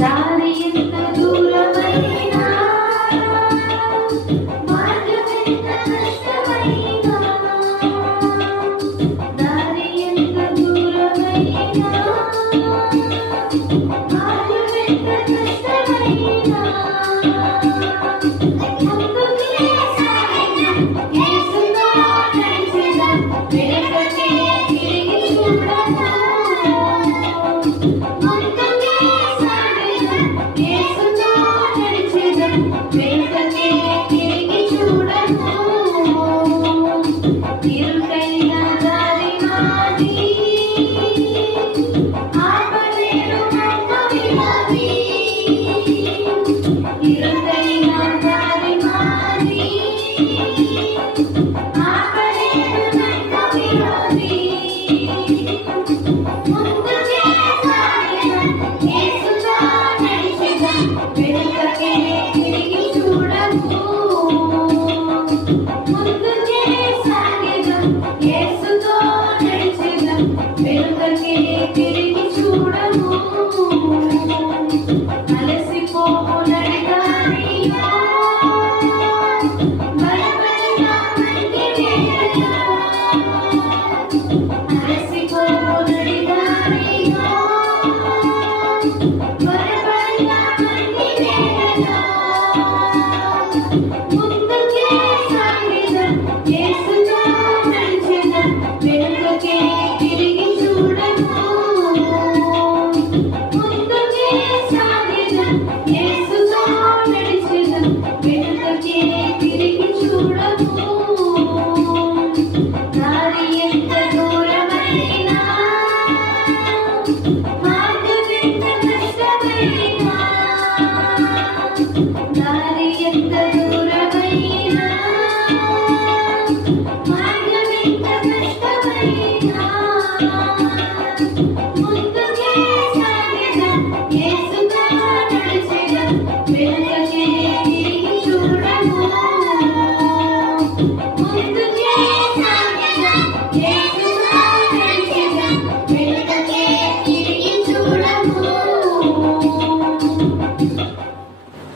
దారి ఎంత దూరమైనా మార్గం ఎంత కష్టమైనా దారి ఎంత దూరమైనా మార్గం ఎంత కష్టమైనా ముందుకే సాగిన యేసుతో నడిచిన వెనుకకే తిరిగి చూడను ముందుకే సాగిన యేసుతో నడిచిన వెనుకకే తిరిగి చూడను ఇరుకైన దారి నాది ఆపలేరు నమ్మవినవి ఇరుకైన దారి నాది ఆపలేరు నమ్మవినవి ముందుకే సాగిన యేసుతో నడిచిన వెనుకకే తిరిగి చూడకు ముందుకే సాగిన యేసుతో నడిచిన వెనుకకే తిరిగి చూడకు అలసిపోవు నడకలో బలమైన మంటి వేళలో అలసిపోవు నడకలో బలమైన మంటి వేళలో ముందుకే సాగిన యేసుతో నడిచిన వెనుకకే తిరిగి చూడకు ముందుకే సాగిన యేసుతో నడిచిన వెనుకకే తిరిగి చూడకు దారి ఎంత దూరమైనా మార్గం ఎంత కష్టమైనా దారి ఎంత దూరమైనా మార్గం